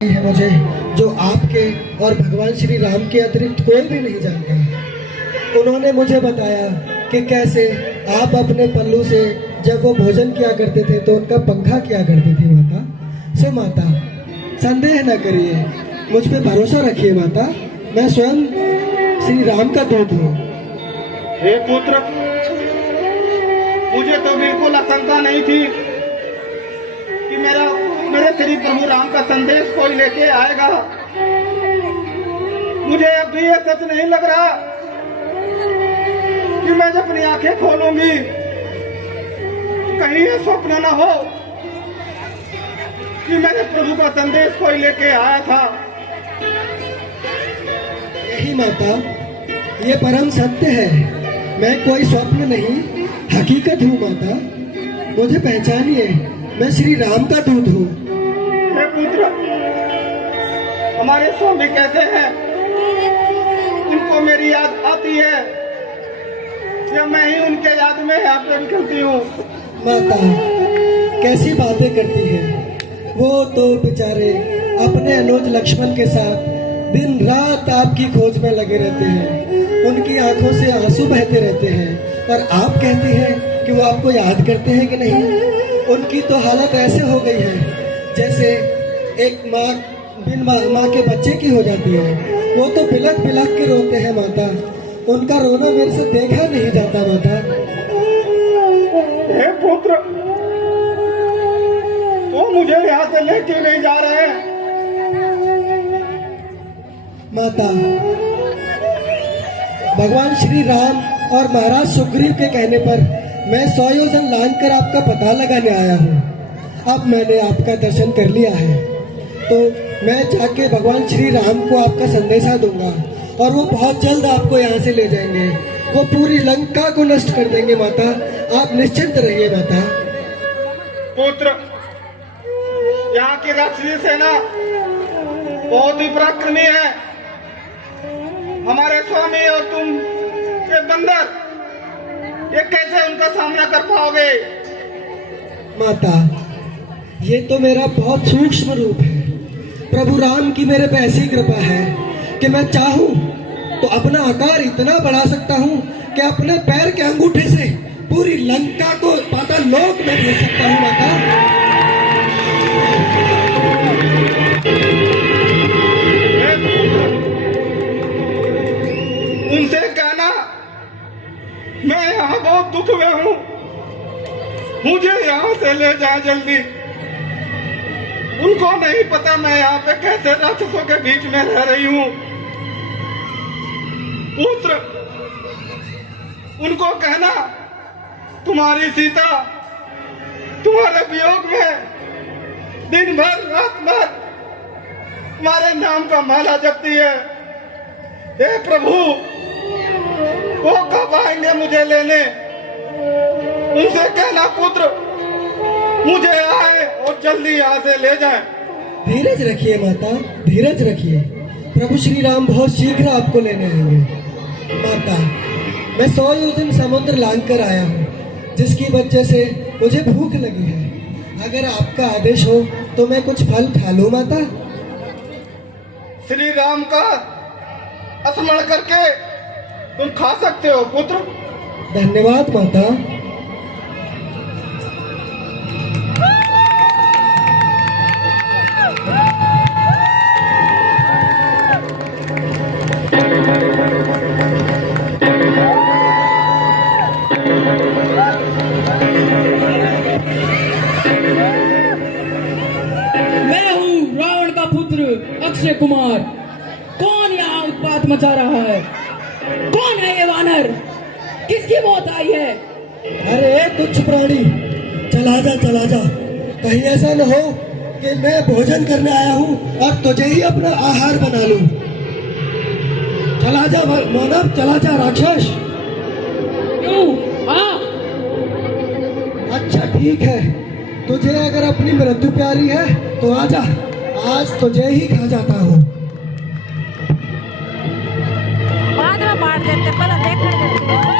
है मुझे, जो आपके और भगवान श्री राम के अतिरिक्त कोई भी नहीं जानता। उन्होंने मुझे बताया कि कैसे आप अपने पल्लू से जब वो भोजन किया करते थे तो उनका पंखा किया करती थी माता। सो माता, संदेह न करिए, मुझ पे भरोसा रखिए माता। मैं स्वयं श्री राम का दूत हूँ। हे पुत्र, मुझे तो बिल्कुल आशंका नहीं थी कि मेरे श्री प्रभु राम का संदेश कोई लेके आएगा। मुझे अब भी यह सच नहीं लग रहा कि मैं जब अपनी आंखें खोलूंगी कहीं यह स्वप्न न हो कि मेरे प्रभु का संदेश कोई लेके आया था। यही माता, ये परम सत्य है। मैं कोई स्वप्न नहीं, हकीकत हूँ माता। मुझे पहचानिए, मैं श्री राम का दूत हूँ। हे पुत्र, हमारे स्वामी कैसे हैं? उनको मेरी याद आती है या मैं ही उनके याद में यहाँ पे निकलती हूँ? माता, कैसी बातें करती है। वो तो बेचारे अपने अनुज लक्ष्मण के साथ दिन रात आपकी खोज में लगे रहते हैं। उनकी आंखों से आंसू बहते रहते हैं और आप कहती हैं कि वो आपको याद करते हैं कि नहीं। उनकी तो हालत ऐसे हो गई है जैसे एक माँ बिन माँ के बच्चे की हो जाती है। वो तो बिलख बिलख के रोते हैं माता। उनका रोना मेरे से देखा नहीं जाता माता। हे पुत्र, वो मुझे यहाँ से लेके नहीं जा रहे हैं। माता, भगवान श्री राम और महाराज सुग्रीव के कहने पर मैं 100 योजन लांघ कर आपका पता लगाने आया हूँ। अब मैंने आपका दर्शन कर लिया है तो मैं जाके भगवान श्री राम को आपका संदेशा दूंगा और वो बहुत जल्द आपको यहाँ से ले जाएंगे। वो पूरी लंका को नष्ट कर देंगे माता। आप निश्चिंत रहिए माता। पुत्र, यहाँ की राक्षसी सेना बहुत ही पराक्रमी है। हमारे स्वामी और तुम ये बंदर, ये कैसे उनका सामना कर पाओगे? माता, ये तो मेरा बहुत सूक्ष्म रूप है। प्रभु राम की मेरे पे ऐसी कृपा है कि मैं चाहूं तो अपना आकार इतना बढ़ा सकता हूं कि अपने पैर के अंगूठे से पूरी लंका को पाताल लोक में भेज सकता हूं माता। उनसे कहना मैं यहाँ बहुत दुख में हूँ, मुझे यहाँ से ले जाए जल्दी। उनको नहीं पता मैं यहाँ पे कैसे राक्षसों के बीच में रह रही हूँ। पुत्र, उनको कहना तुम्हारी सीता तुम्हारे वियोग में दिन भर रात भर तुम्हारे नाम का माला जपती है। हे प्रभु, वो कब आएंगे मुझे लेने? उनसे कहना पुत्र मुझे आए और जल्दी यहाँ से ले जाए। धीरज रखिए माता, धीरज रखिए। प्रभु श्री राम बहुत शीघ्र आपको लेने आएंगे। माता, मैं 100 योजन समुद्र लांघ कर आया हूँ जिसकी वजह से मुझे भूख लगी है। अगर आपका आदेश हो तो मैं कुछ फल खा लूँ माता। श्री राम का स्मरण करके तुम खा सकते हो पुत्र। धन्यवाद माता। मैं हूँ रावण का पुत्र अक्षय कुमार। कौन यहाँ उत्पात मचा रहा है? कौन है ये वानर? किसकी मौत आई है? अरे तुच्छ प्राणी, चला जा चला जा। कहीं ऐसा न हो कि मैं भोजन करने आया हूँ और तुझे ही अपना आहार बना लूं। चला जा मानव, चला जा राक्षस। क्यों? हाँ, अच्छा ठीक है, तुझे अगर अपनी मृत्यु प्यारी है तो आजा, आज तुझे ही खा जाता हूँ। बाद में बांट देते, पहले देख लेते।